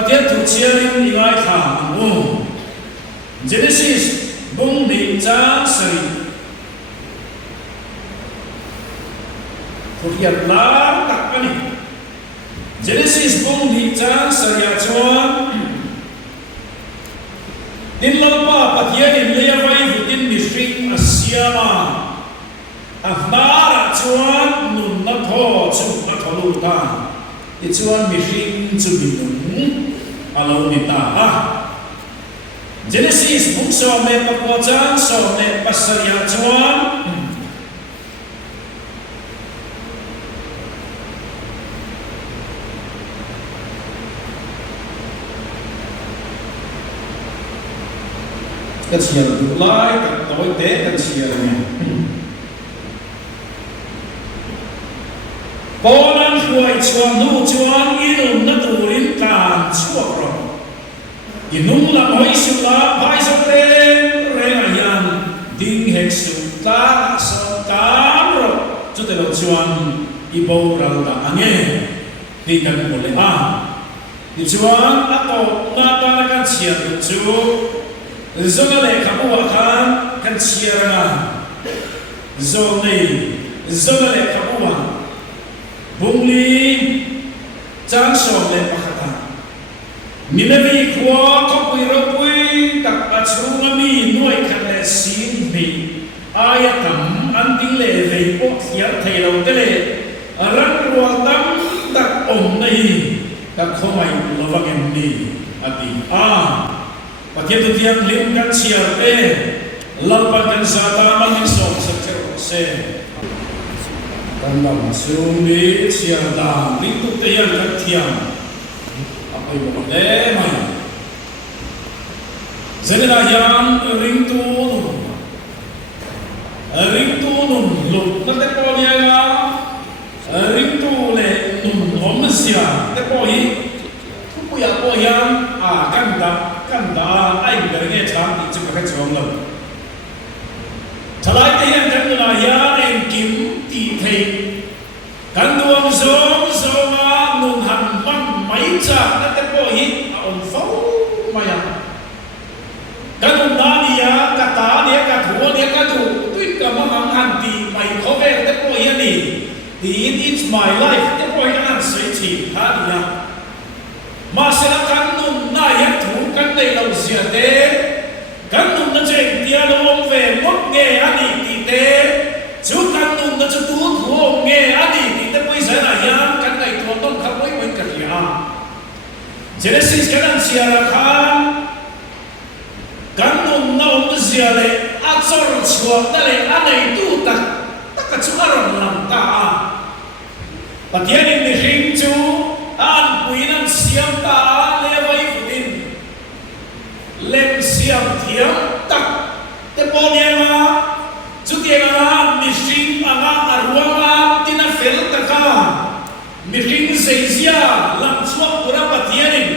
Pathian thu chiarin ingai tha anu Genesis bung ni cha sari Thuhiat la tak ani Genesis bung ni cha sari chuan din lalpa pathian in leya vai vutin mishring asiama afnara chuan nun na tho chu na tholu ta ti chuan mishring chu binung alo ni ta ha Genesis bung so me pa chan so me pasaya chuan cái chiều được lại các tối tế cái chiều này có năng khuấy chuan nu chuan inum na turin tan chuộc rồi inum là mỗi sự là phải sống lên re ayan ding hek sự ta sống cám rồi cho tới lúc chuan ibo ra ta ange đi cần một lệ ba thì chuan đã tổ na ta cái chiều được chú Zona le kamu akan kan siara zona le kamu bungli chang so le pakata minavi kwa kopui ropui tak achunga mi noi kan le sin mi ayatam anting le vei po hiar thailo te le ran rual tam tak om nei tak khomai lovangem ni ati Pathian tu tiang lim kan siar lalpan kan sata mangin som sekero se tandam sumi siar dam litu tiang kan tiang apa ibu le mai zenela yang ring tu nun lu na te po dia ring tu le nun om sia te po hi tu pu ya po yang kan da ai ga nge chang ti chu ka chong lo chalai te yan kan na ya en kim ti thei kan duam zo ma nun han man mai cha na te po hi on fo ma ya kan na ni ya ka ta ni ka thu ni ka thu tuin ka ma hang han ti mai kho ve te po hi ni it's my life te po hi an sai chi ha ni ya ma se la kan nun na ya thu kan nei lo sia te kan nun na cheng tia lo om ve mot nge ani ti te chu kan nun na chu tu thu om nge ani ti te poi sa na ya kan nei thon tom kha poi poi ka ya Genesis kan sia ra kan nun na om sia le a chor chua ta le anei tu ta ka chu aron lam ta pathian in ni hing chu an puinan siam ta le vai futin lem siam thiam tak te poniema chutiema mishing anga arwanga tina fel taka mishing seizia lam chuak pura pathianin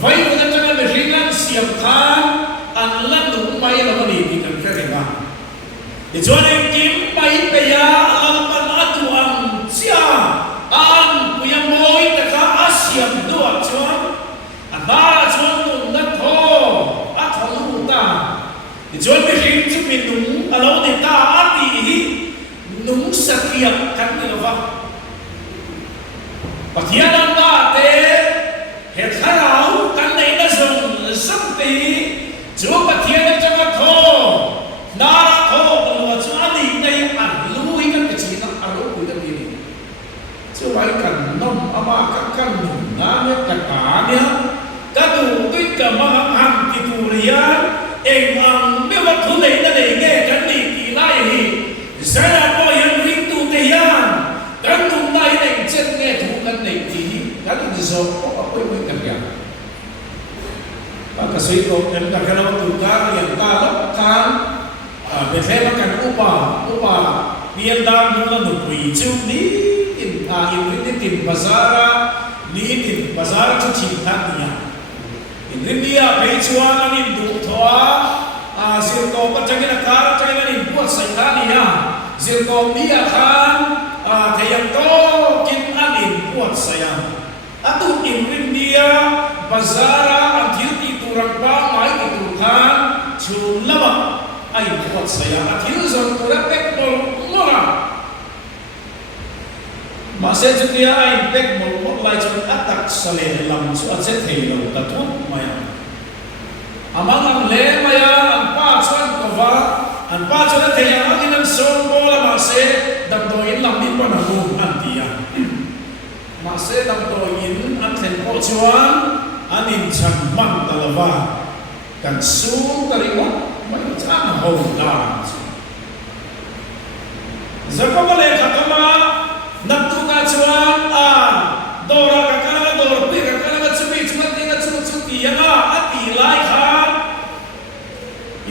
vai futin taka mishing lam siam khan an lan du mai lamani ti kan ferema e chone kim pai pe ya lam pan atu am sia an puya moi taka asiam dua chuan ba chuan nun na tho a tholu ta chuan mi hing chu mi nung alo ni ta a ti hi nung sakiam kan ni lova pathian an ta te he tharau kan nei na zong sam ti chu pathian na changa tho na ra tho lo chu ani nei an lui kan ke chi na alo ku ta ni chu vai kan nom ama kan nun na ne ta ka nia kadu tuit ka mga ang titurian ang mewa tunay na nge kani tilay hi sana po yan ring tute yan kanong na yung chen nge tukan na iti kanong diso po ako'y may kanya pagkasoy ko ang kakalaw tukar yung talap kan betema kan upa niyan dam nung nanupui chu ni in bazara ni in bazara chu chintan niya India peichuan anin du thoa zirko pachagina kar chagina ni buat saitania zirko dia kan thayang to kin anin buat sayang atu in India bazara ang thil ti turang pa mai ti tur khan chun lama ai khot saya a thil zon tura pek bol ngora ma se chutia ai pek bol mo lai chon atak sale lam chu a che thei lo ta thut maya amang ang le maya ang pa chuan kova an pa chuan thei ang in an som bola ma se dam do in lam ni pa na hu an tia ma se dam do in an thlen ko chuan anin chan man talawa kan su tariwa mai chan ho da zakama le khatama naptu ka chuan a dora ka kana dor pe ka kana chumi chuma tinga chu chu ti ya ati lai kha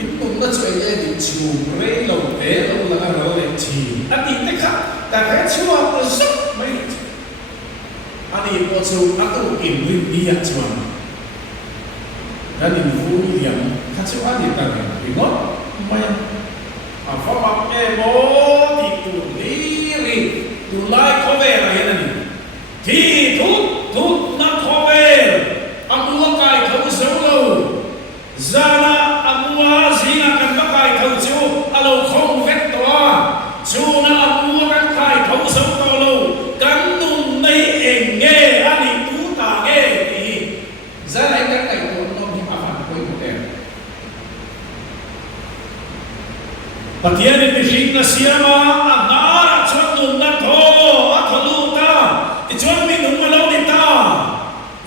in tum na chwe ye di chu re lo te lo la ro le chi ati te kha ta ka chuan ko su mai ani po chu atu in rin di ya chuan dan in fu yang ka chuan ni ta ni ngo mai a fa ba e mo ti tu li ri tu lai ko ve la ya ni ti tu na ko ve amua kai thau zo lo zana amua zina kan ba kai thau chu alo khong vet to chu na amua kan kai thau zo to lo kan nun nei eng nge ani tu ta nge ti zana kan kai to no ni ma fa ko ko te patian ni hing na siama anara chon nun na tho a tholu ta ti chon mi nun ma lo ni ta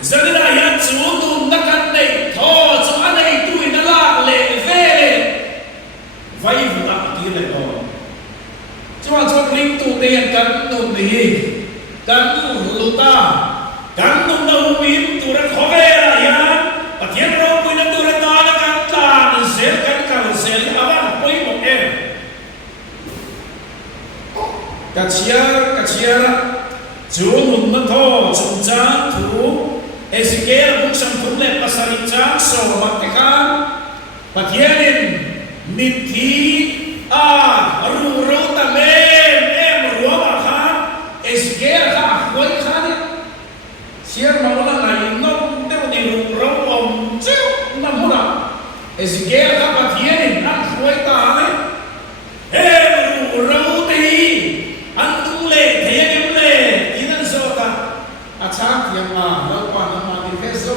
zana ya chu nun na kan nei tho chu a nei tu in la le ve vai vu ta ti le to chuan chuan ring tu te kan nun ni kan lu ta kan nun na min tu ra kho ve la ya patian ro pu na tu ra ta na kan ta ni sel kan kan sel awan poi mo e kachiar chu nun na tho chung cha thu Ezekiel bung sam thum le pasari chang so ma te khan pathianin mit thi a ru ro ta em ru ma khan Ezekiel kha khoi khan siar ma wala ngai no te ni ru ro om chu na muna Ezekiel kha pathianin an khoi ta ne em ru ro ti an tung le theyem le inan so ta achak yang ma lo pa na ma ti feso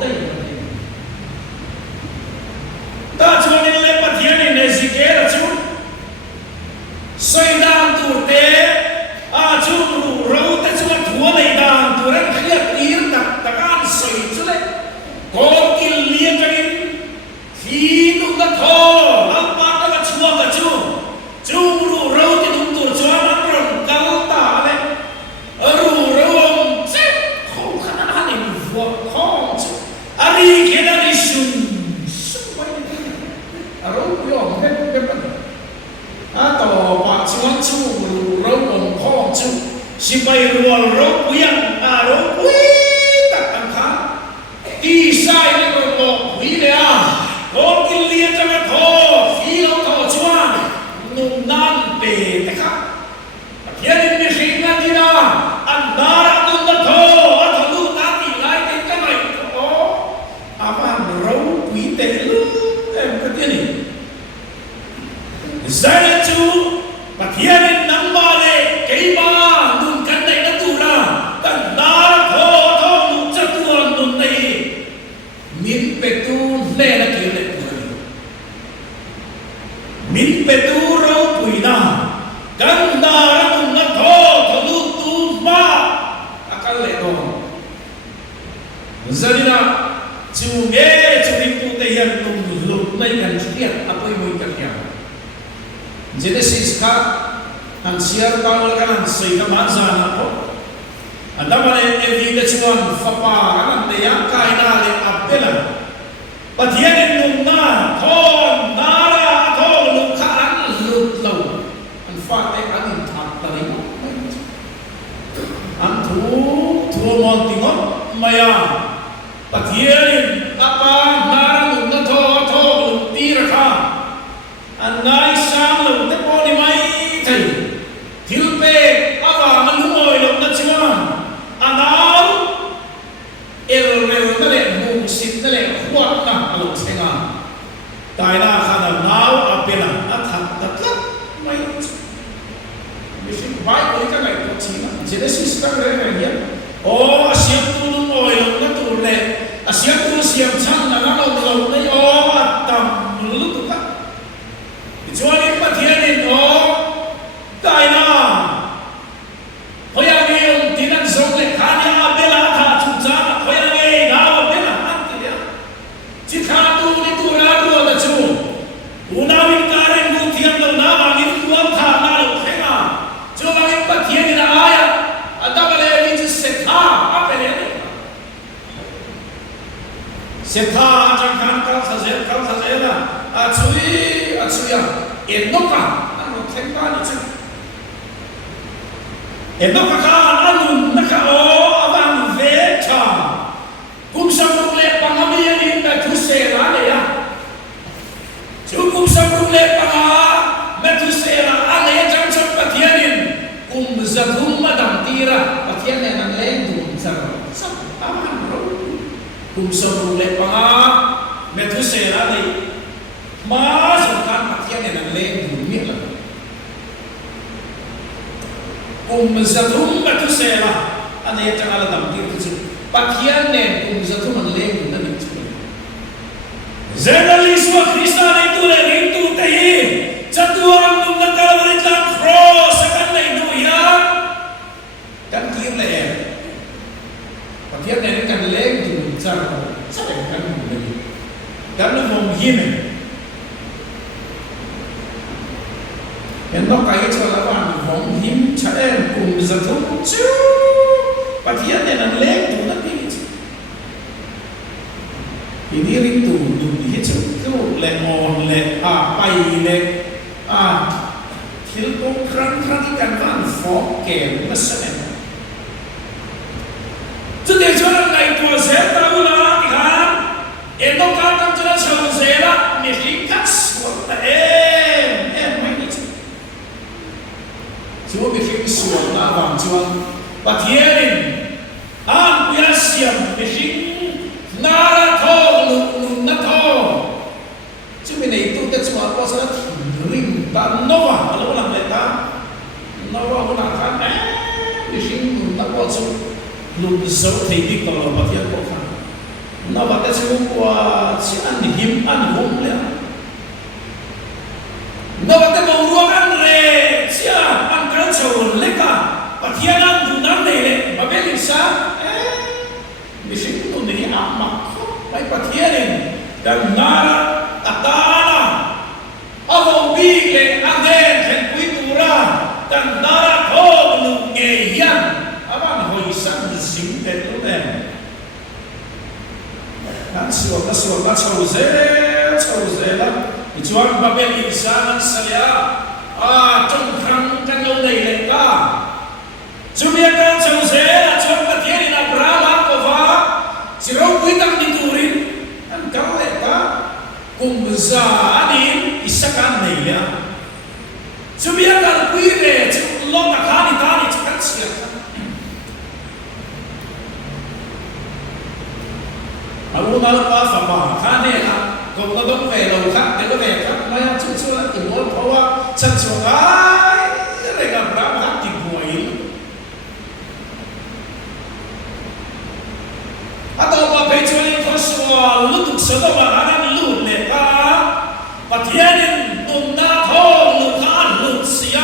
dai ta chuan le pathianin Ezekiel chu soi dan tu te a chu ro te chu la thua nei dan tu ran khia tir tak takan soi chu le ko kil lian kain thi nu ka tho al pa ta ka chua ka chu ro ti dum tu chuan an ron kal ta le ru ro om che kho khana hanin vo kho chu ari ke da ni shun mai aro yo hep a to pa chuan chu ru ro om kho chu si bai rual ro puyan a ro pui tak kan kha ti sai le ro lo pui le a ko kin lia ta ka tho fi lo tho chuan nu nan pe te kha pathianin ni hing na ti na an dar tu ta tho a tho lu ta ti lai te ka mai to a ba ro pui te lu em ka ti ni zai chu pathianin nam ba le kei ba nun kan dai na tu na kan dar tho nu cha tu nun nei min pe tu le na ki le min pe tu ro pui na kan dar nun na tho lu tu ba akal le do zarina chu nge chu ring tu te yan tu lu nei kan chi apoi moi ka kya Genesis ka ang siyar tawal ka ng say ka manzana po adama na evide chuan fapa kanan deya kainale abdela pathianin nung na thon nara atho lukha an lutlaw an fate anin thak tari an thu mon tingon maya pathianin apa nara nung na tho tira ka an ngai sang lo te po ni mai thai thil pe ava man humoi lo na chiwa anau el na le na le huat na alo senga tai na khana nau apena athak tatlak mai mission bai ko ka ngai to china genesis ta re ngai ya o asiam tu lu oi lo na tu le asiam tu siam chang na lo lo nei o atam lu tu ka chuan in pathianin o tai na hoya nge ông tinan zong le khania abela tha chu cha hoya nge na abela han ti ya chi kha tu ni tu ra ru da chu unawin karen mu thiam lo na ma ni tu am tha na lo khenga chu ma in pathianin aya atabale ni chi setha apele ni setha jang khan ka khazel na achuya enoka ano khenga ni chu enoka ka anun naka o abang vecha kum samruk le pangami ani ka thuse la le ya chu kum samruk le panga me thuse la ale jam chap pathianin kum zathum madam tira pathianin an le dum sar sap aman ro kum samruk le panga me thuse la le ma kan pathianin an le dum mi la zathum batu sela ane jangan ada tampil tu pakaian ne zathum anle guna ni tu zenali swa krista ne tu le rintu tehi chatuan num na kalvarit lang cross akan le no ya kan kir le pakaian ne kan le tu jar sampai kan ni kan mong hime endo kai chalawan hong him chaen kum zathum chu pathian ne nan lek tu na pi ini ring tu du hi chu tu le mon le a pai le a thil ko kran kan van fo ke na sen chu de chona ngai tu se ta u la ki han endo ka tam chana chau se la ni hi kat so ta mai ni chúa bị phim xuống là vàng chuông và thiên an bia xiêm bị phim nara thô lục nát thô chứ bên này tôi đã chúa có sẽ ring ta nova là làm lại ta nova cũng là khá bị phim nát thô chú lục dấu thấy đi tàu và thiên có khá nova đã chúa qua chỉ ăn hiếm ăn hùng liền nova đã bầu ruộng ăn rề chia ăn cái chầu leka pathian ăn tu nam này lệ mà bên lịch sa mình sẽ tu này ám mặc phải pathian này dan nara atana avo bi lệ ăn đen thành quý tu ra dan nara thô lục nghề hiền aban hồi sang dính đến lúc này ăn sườn nó chầu dễ lắm chuan ba bên lịch sa salia trong khăn căn lâu này lệ ca chú biết con cháu dễ là trong các thiên là Brahma của vợ chỉ rau quý tăng đi turin ăn cáo lệ ca cùng giả đến isakan này ya chú biết là quý về chú lo cả khá đi ta đi chú cắt xiết aku malu pa sama khane ha kung na dong về lâu khác để có về khác mai chú chú là từng món phao á chân xuống ai để gặp ra khác thì buổi à đâu mà bây giờ anh có số lúc thực sự đâu mà anh lúc này ta và thiên nhiên tụm na thô lúc khác lúc xia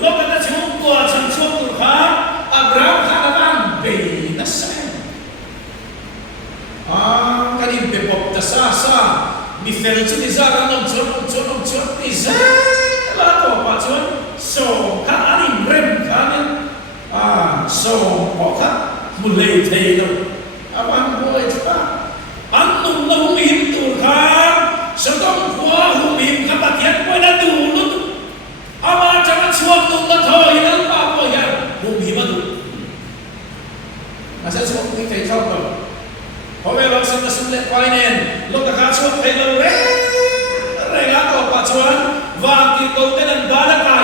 lúc cái chúng qua chân xuống lúc khác Abraham khác là ăn bể nó sẽ kanin pe pop ta sa mi fel chu ni za ran nom chon ni za la to pa chon so ka ani rem ka ni so po ka mu le thei lo aban boy ta an num na hum him tu kha so dom kwa hum him ka pa thian ko na tu lu ama cha chuan num na thoi na pa po ya hum him ma tu ma sa so ku thei thau ko Hãy subscribe cho kênh Ghiền Mì Gõ để không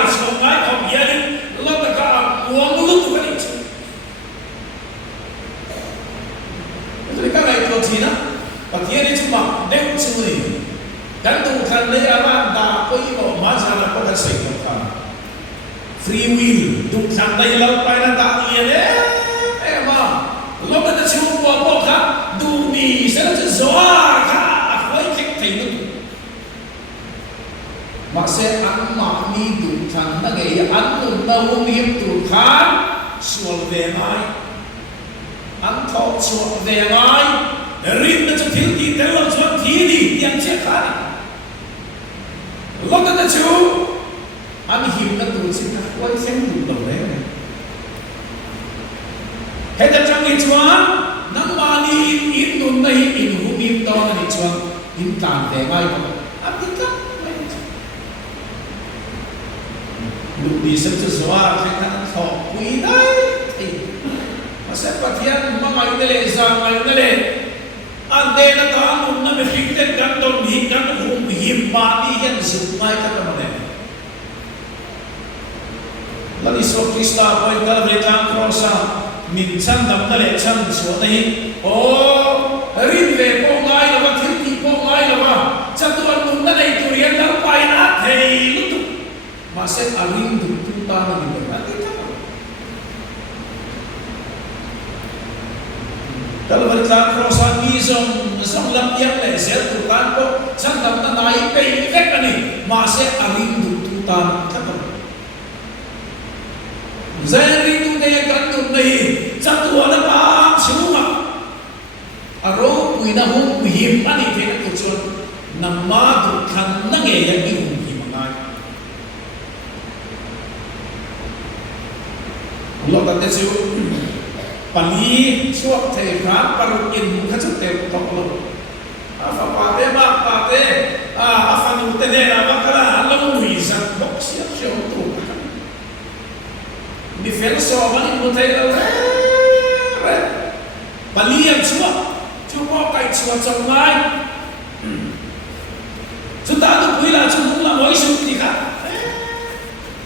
bỏ lỡ những video hấp dẫn. đeo chui kan tu kan le ama da ko i mo ma sa na ko da sai ko ka free will tu sang dai lau pai na da ni le e ma lo ka da chu ko ka du ni sa na zo ka a khoi thik thai nu ma se an ma ni du thang na ge an nu na hu mi tu khan sual ve mai an thọ sual ve mai rin na chu thil ki tel lo chu thi ni tiang che kha lo ka da chu anh hiểu nó từ xin các quay xem đủ đầu đấy hết tất trong cái chuan nắng ba đi in đun đây in hú in to này chuan in tàn để ngay mà anh thích lắm lúc đi xem cho xóa thấy thằng thọ quý đấy mà sẽ phát hiện mà mày cái lệ sao mày cái lệ anh đây là ta muốn nó bị phình tên cán đồn hiền cán hùng hiểm ba đi hiện dụng ngay các cái này Lagi so Krista point kala bretang krosa minsan dam tale chan so nahi o rin ve po ngai lawa thirti po ngai lawa chatuan nun na nei turian lar pai na thei lutu ma se aling du tu ta na ni ba ti ta kala bretang krosa ni som lam yang le sel tu kan ko chan dam na nai pe vek ani ma se aling du tu ta ta Zari tu dia kan tu ni satu ada pam semua. Aro puina hum him ani tena tu cuan nama tu kan nange yang ni hum him mangai. Allah kata tu pali suak te kan paru in muka tu te tok lo. Apa pate mak pate apa nu te ne apa kala Allah muizat bok siap siap tu. Di verso mana ibu tahu balian cuma kai cuma cemai sudah ada puila cuma lah mau isu ni kan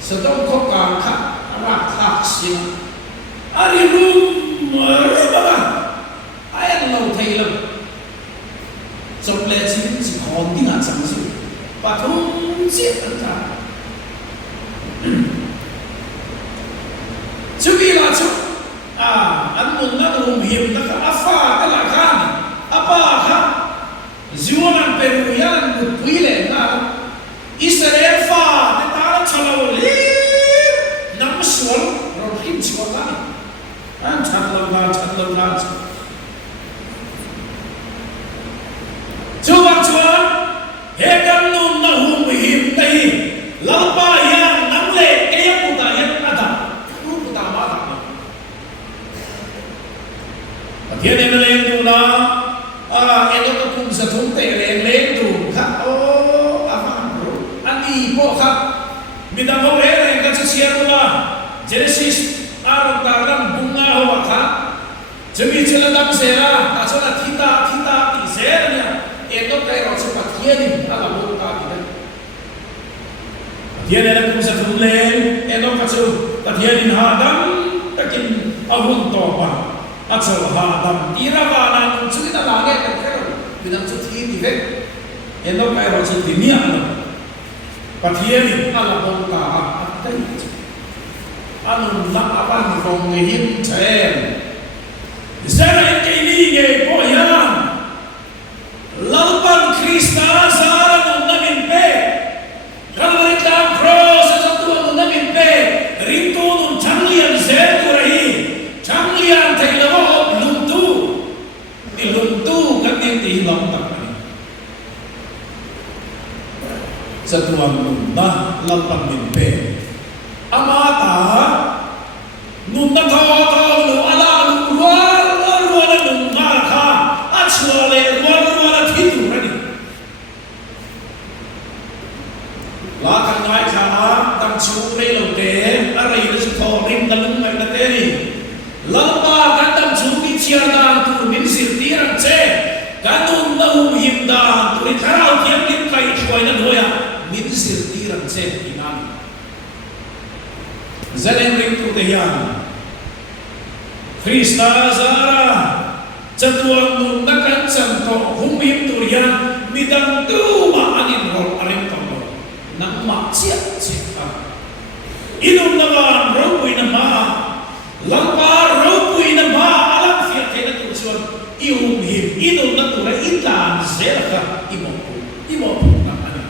sedang kau kangkat amat taksi hari rum apa ayat lau thailam sebelah sini si konting asam si patung siap entah Cubi lah cuk, anu nak rumhim nak apa kalau kan, apa kan, jualan peruian berpuile nak, Israel fa, tentara calau le, nama sual, rohim jualan, calau kan, cuan, hekan nun nak rumhim tadi, lalpa yang namle, ayam muda yang ada. Dia ni meleng tu lah, elok tu pun setung teh leng tu, kat apa bro, andi po kat, bida mau leng kat sesia tu lah, Genesis alam bunga hawa kat, jemi celadam sera, tak salah kita di seranya, elok kaya rasa patia ni, alam buka kita. Dia ni pun setung leng, elok kat tu patia ni hadam, takin ahun topa. Asal hadam irawana nungsu kita lagi terkena bidang cuti divek, endo kaya rasa dunia anu, patieni ala bongka apa itu, anu nak apa nih kongin cer, sekarang ini gay poyan, lalpan Krista sara nundamin pe, kalau mereka proses satu nundamin pe, rintu nun canglian seturai. Canglian thay lawa luntu kan yang dihilang tak ni. Satuan nunda lampang mimpi. Amata nunda tahu lu ala lu luar nunda ka aswale luar tidur ni. Lakan ngai cara tam curi lote arah itu sekolah ring dalam mereka teri. Lampa katam suki ciadan tu minsir tiang ce kanun tahu himdan tu ikarau tiap tiap kai cuai nan hoya minsir tiang ce inan zalen ring tu tehian Krista zara catuan nun nakan santo humim turian nung na tu la itan zela ka imo na ani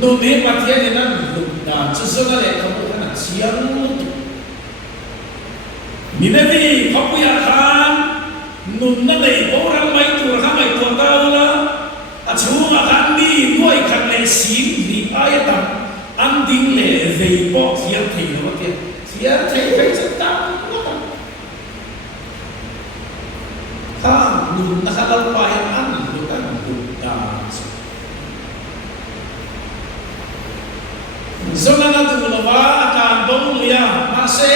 no me pathian ni nan lu da chuzona le kamu kana chiang lu ni na ni kapuya khan nun na dei boran mai tur ha mai tu ta la achunga kan ni noi khan le sim ni ayata an ding le vei bo thiam thei lo ke thiam thei kai cha ta ka nun na khalal pa yang an lu kan lu da zona na tu lo wa kan dong lia ma se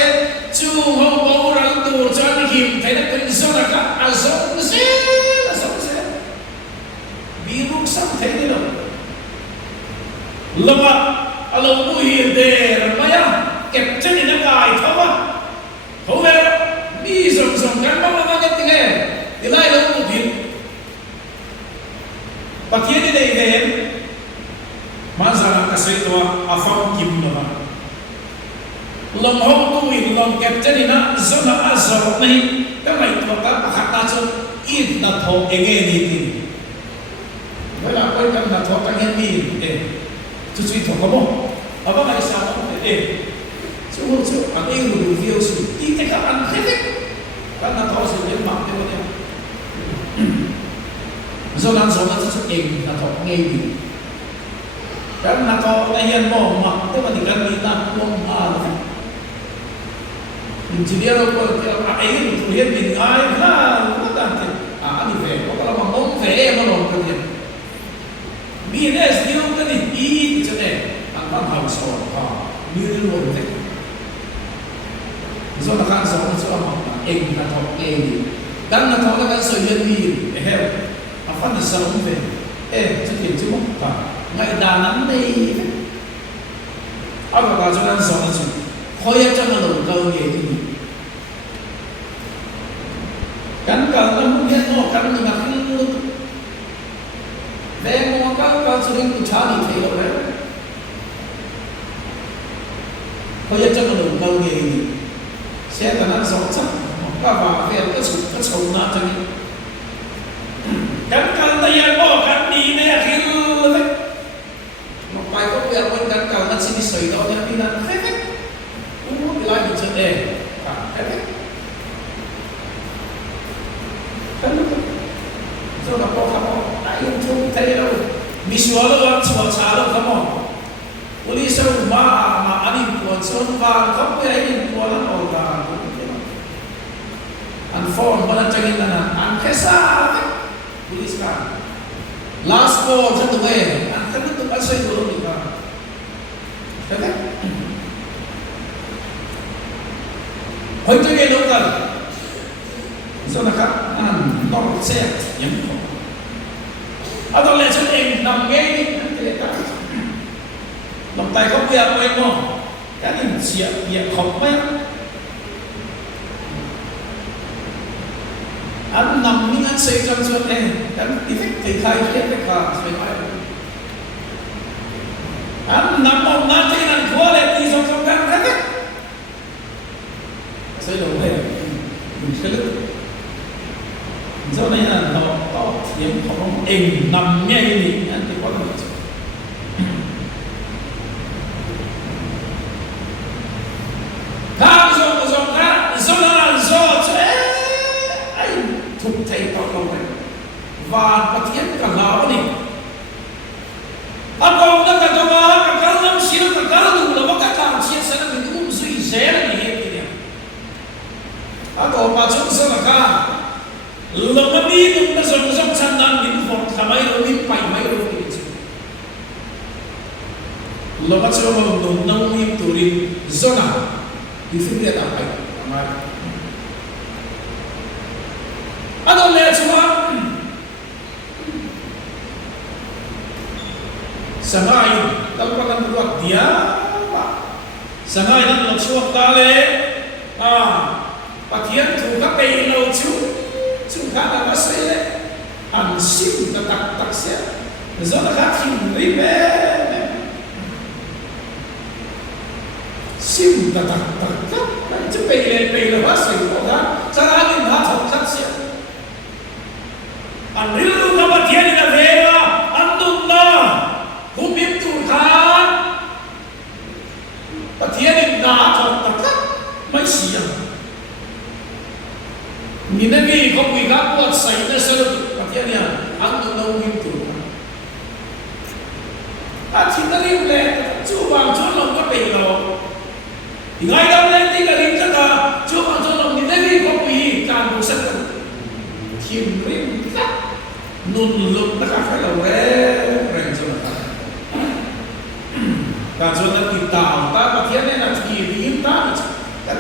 chu ho bo ran tu chan him thai na kan zona ka azon se biruk sam thai ni lo lama alo mu hi de maya kep chen ni na kai thawa howe mi zong zong kan ma ma ngat ti nge ilai lo mu din pakye ni dei de manzara ka se to afam kim no ma lom hom tu in lom kep chen ni na zona azor nei ka mai to ka pakhat na chu in na tho enge ni ti wala ko kan na tho ka nge mi chú thọ có một, ở bên này sao không để chú anh yêu một điều yêu sự tin chắc các anh hết các anh thọ sự nhân bản thế này, do làm sao nó sẽ em là thọ nghe gì, các anh thọ tại hiện mỏ mà thế mà thì cần đi làm không mình chỉ đi đâu có ấy một thứ hiện mình ai là nó làm thế anh đi về có là bằng ông về em nó làm cái gì Bines dia kan ni i cene ang house ha ni lo te zo na kan so ma eng na thok e ni dan na thok kan so yen ni he a fan sa um ve chu tin chu mo ha ngai da nan nei a ba zo nan so na chu khoya cha ma lo ka ni ni kan ka na mu he no kan ni na Để mua các sering tu cari thấy rồi đấy. Bây giờ chắc là đừng câu nghề gì, sẽ là nó rõ chắc, các bà về cái sầu na cho nên. Cắn cắn tay ăn bỏ cắn đi nè khi đấy. Một bài có việc quên cắn cắn nó xin đi sấy đó cho nên là hết hết. Cũng muốn lại bị chuyện đề, cả hết hết. Cắn nó rồi là có thằng yung chung tayo đâu visual lo at swachalo kamo uli sa ma anin ko so va ko ya in ko la o ga an form wala tagin na an kesa uli ska last ball to the way an kan to asay ko ni ka kaya hoy tagin local so naka an no set yung atau lesson em nằm nghe đi lòng tay không việc của em không cái gì chuyện việc không mấy anh nằm như anh xây trong chuyện này anh đi thích thì khai hết cái cả phải nói anh nằm một nát thì anh thua lên thì xong xong các hết xây đồ về mình sẽ lực do này là nó có thiếm không em nằm nghe gì anh thì có được các dòng khác do là do chứ anh thuộc thầy tao đâu này và có thiếm cả lão này anh còn đã cả cho bà cả các lâm xíu cả các đủ là có các làm chia sẻ là mình cũng duy dễ là gì hết kìa anh còn bà chúng sẽ là ca lama ni nung na zong san nan din for kamay ro din pai mai ro din lama chro mo nung nang ni turin zona ifin dia ta pai kamay ano le chuma sangai kalpakan buat dia sangai nan lo chuak ta le pathian thu ka pe lo chu chúng ta là bác sĩ đấy, ăn xỉu ta tắc xỉu, do là khác khi mình về xỉu ta tắc, chứ bây là bác sĩ của ta, chắc là mình đã thật xỉu, an rilu ka pathian ina vela an dum na humim tur khan pathian in na thot tak mai sia minagi ko wi ka pot sai na sa pathian ya an dum na humim tur a thindari le chu bang chu long ka pe lo ngai dam le ti ka ring ka chu bang chu long minagi ko wi ka bu sa thiên ring cắt nôn lực tất cả phải là rèn cho ta ta cho nó kịp tạo ta và thiên này là kỳ điểm ta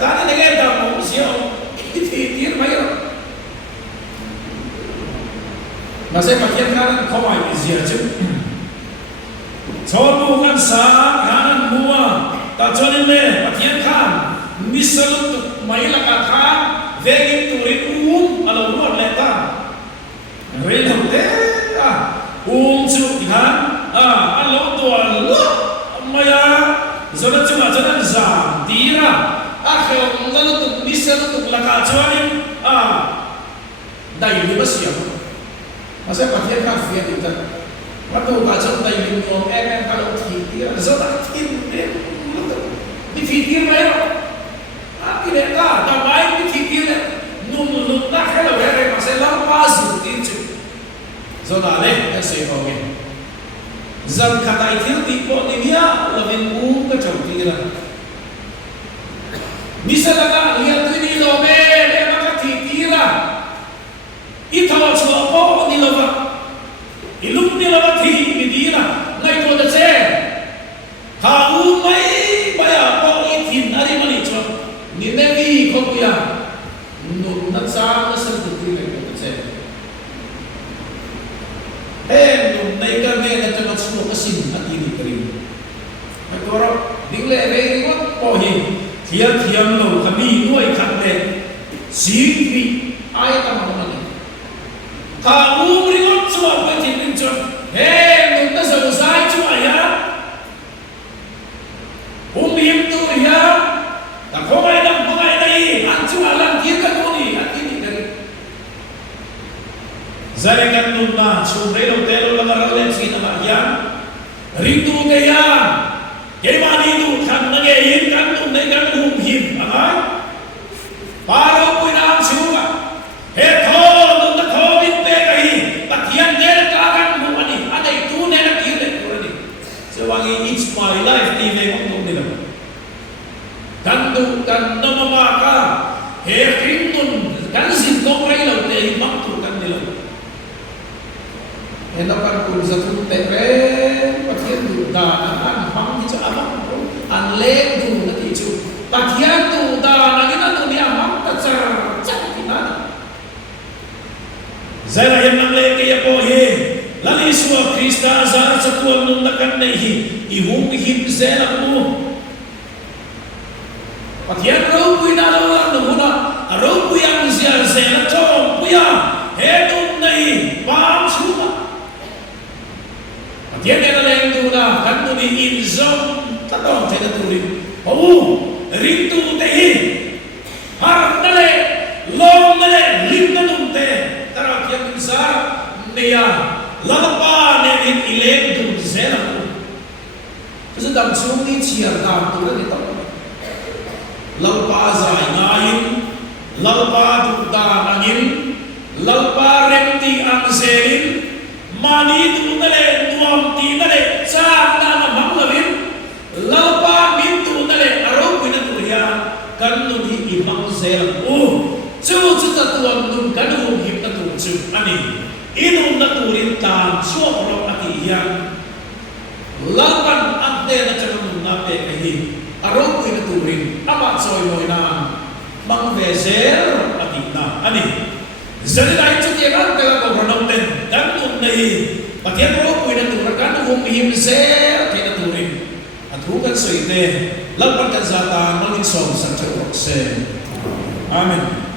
ta này nghe ta cũng xíu thì thiên mấy rồi mà sẽ phát hiện ra không phải bị gì chứ cho mua ăn sáng ăn mua ta cho nên này phát hiện khăn misalnya mấy là cả khăn về cái tuổi alo luar leta rel hote chu ihan alo to lu maya zona chuma jana zam tira khel ngalo tu misal tu laka chwani dai ni basia masa pathian ka fiat itu waktu ka chon dai ni mo em ka lo thi tira zona thin ni thi tira maya ile ka ta bai ni thi tira nung lục na khai là về mà sẽ lắm ba sự tin chịu do đó đấy em sẽ có nghe rằng cả đại thiếu tí bộ tí nhá là bên uống cái chồng tí là misa là cả lihat tu ni lo be để mà cái tí là ít thao chùa bộ ni lo vậy lúc ni lo vậy thì tí là ngay thôi là xe thà uống mấy bây giờ bộ ít thìn ở đây mà đi chùa ni nên đi không bây nung nát sang nó sân thực thi này của mình xem nung này cái này là cho nó xuống cái xin hạt ini kering mà có rồi những lệ về cái quá bỏ hình thiam lâu kami nuôi khát lệ xin vì ai ta mà nó thà uống đi quá chua cái gì mình chọn nung ta giàu sai chua ya uống miếng tu ya ta không ai đây ăn chua làm kia cái Zare kan nunna sumbre lo telo la marale sina marian rindu kaya kemani du kan nage yin kan nun nei kan hum him amai paro puinam suga he tho nun ta tho bin te kai pathian ne ka kan hum ani anai tu ne na kile kurani so wangi it's my life ti me mong ni kan du kan namama ka he kin nun kan sin ko rai lo te mak tu kan ni lo enakan pun satu tepre pathian tu da an hang di cha amang an le du na ti chu pathian tu da na kita tu dia amang ta cha cha kita zara yang nam le ke ya po he lali suwa krista zara satu nun nakan nei hi i hum him zela mu pathian ro pui na lo na huna ro pui ang zia zela chom puya he nun nei pam suma dia kena leng tu na kan tu di inzom tak tahu saya tu di rintu tehi harap nale long nale lim nanum te tarak yang besar dia lalapa ne in ilem tu zela tu sedang sumi ciar tam tu ni tahu lalapa zai ngain lalapa tu da angin lalapa remti angserin mani tu nale nuam ti nale sa na na mang lavin lalpa min tu nale aro pina tu ya kan nu di imang zel chu chu ta tuam nun kan hu him ta tu chu ani inu na tu rin tam chu ro ati ya lalpan ante na cha nun na pe ka hi aro pina tu rin apa soi moi na mang ve zel ati na ani jadi dah itu dia kan kalau kau renung ten dan tu nahi patian roh puina tu rakan hum him zer kena turin atu kan soite lapan kan zata mangin som sancho se amen.